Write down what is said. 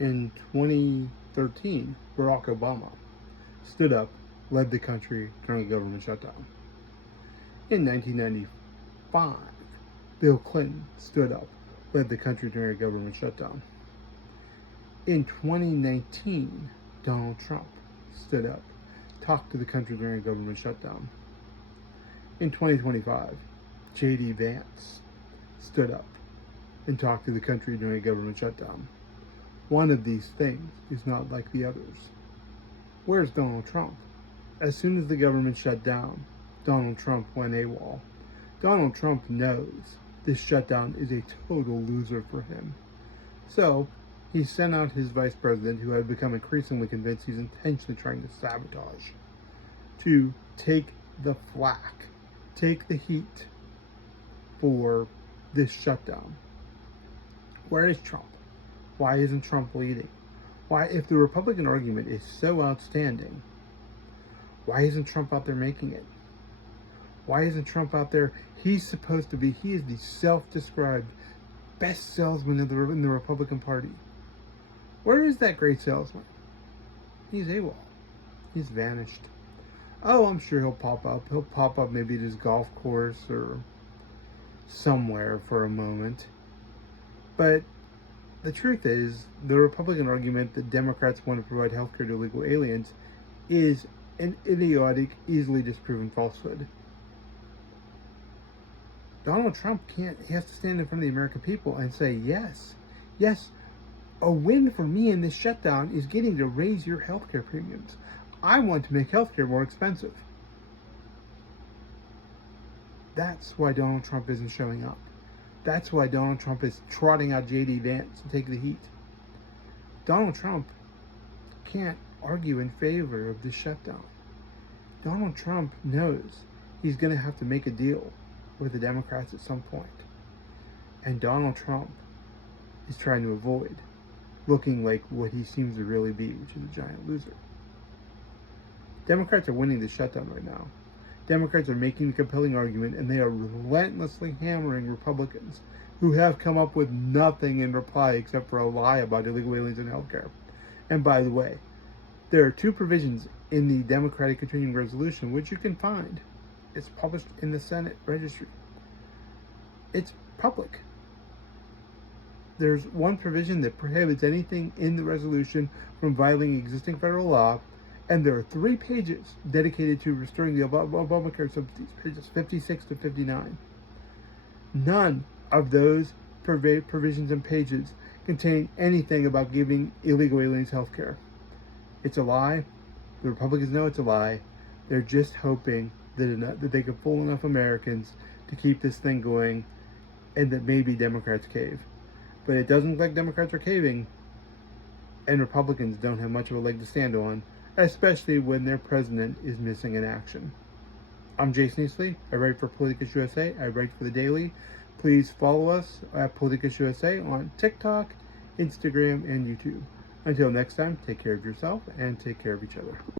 In 2013, Barack Obama stood up, led the country during a government shutdown. In 1995, Bill Clinton stood up, led the country during a government shutdown. In 2019, Donald Trump stood up, talked to the country during a government shutdown. In 2025, J.D. Vance stood up and talked to the country during a government shutdown. One of these things is not like the others. Where's Donald Trump? As soon as the government shut down, Donald Trump went AWOL. Donald Trump knows this shutdown is a total loser for him. So, he sent out his vice president, who had become increasingly convinced he's intentionally trying to sabotage, to take the flak, take the heat for this shutdown. Where is Trump? Why isn't Trump leading? Why, if the Republican argument is so outstanding, why isn't Trump out there making it? Why isn't Trump out there? He's supposed to be, he is the self-described best salesman in the Republican Party. Where is that great salesman? He's AWOL. He's vanished. Oh, I'm sure he'll pop up. He'll pop up maybe at his golf course or somewhere for a moment. But the truth is, the Republican argument that Democrats want to provide health care to illegal aliens is an idiotic, easily disproven falsehood. Donald Trump can't, he has to stand in front of the American people and say, yes, a win for me in this shutdown is getting to raise your health care premiums. I want to make health care more expensive. That's why Donald Trump isn't showing up. That's why Donald Trump is trotting out J.D. Vance to take the heat. Donald Trump can't argue in favor of this shutdown. Donald Trump knows he's going to have to make a deal with the Democrats at some point. And Donald Trump is trying to avoid looking like what he seems to really be, which is a giant loser. Democrats are winning the shutdown right now. Democrats are making a compelling argument, and they are relentlessly hammering Republicans who have come up with nothing in reply except for a lie about illegal aliens and healthcare. And by the way, there are two provisions in the Democratic Continuing Resolution which you can find. It's published in the Senate Registry. It's public. There's one provision that prohibits anything in the resolution from violating existing federal law, and there are 3 pages dedicated to restoring the Obamacare subsidies, pages 56 to 59. None of those provisions and pages contain anything about giving illegal aliens health care. It's a lie. The Republicans know it's a lie. They're just hoping that they can fool enough Americans to keep this thing going, and that maybe Democrats cave. But it doesn't look like Democrats are caving, and Republicans don't have much of a leg to stand on, especially when their president is missing in action. I'm Jason Eastley. I write for Politicus USA. I write for The Daily. Please follow us at Politicus USA on TikTok, Instagram, and YouTube. Until next time, take care of yourself and take care of each other.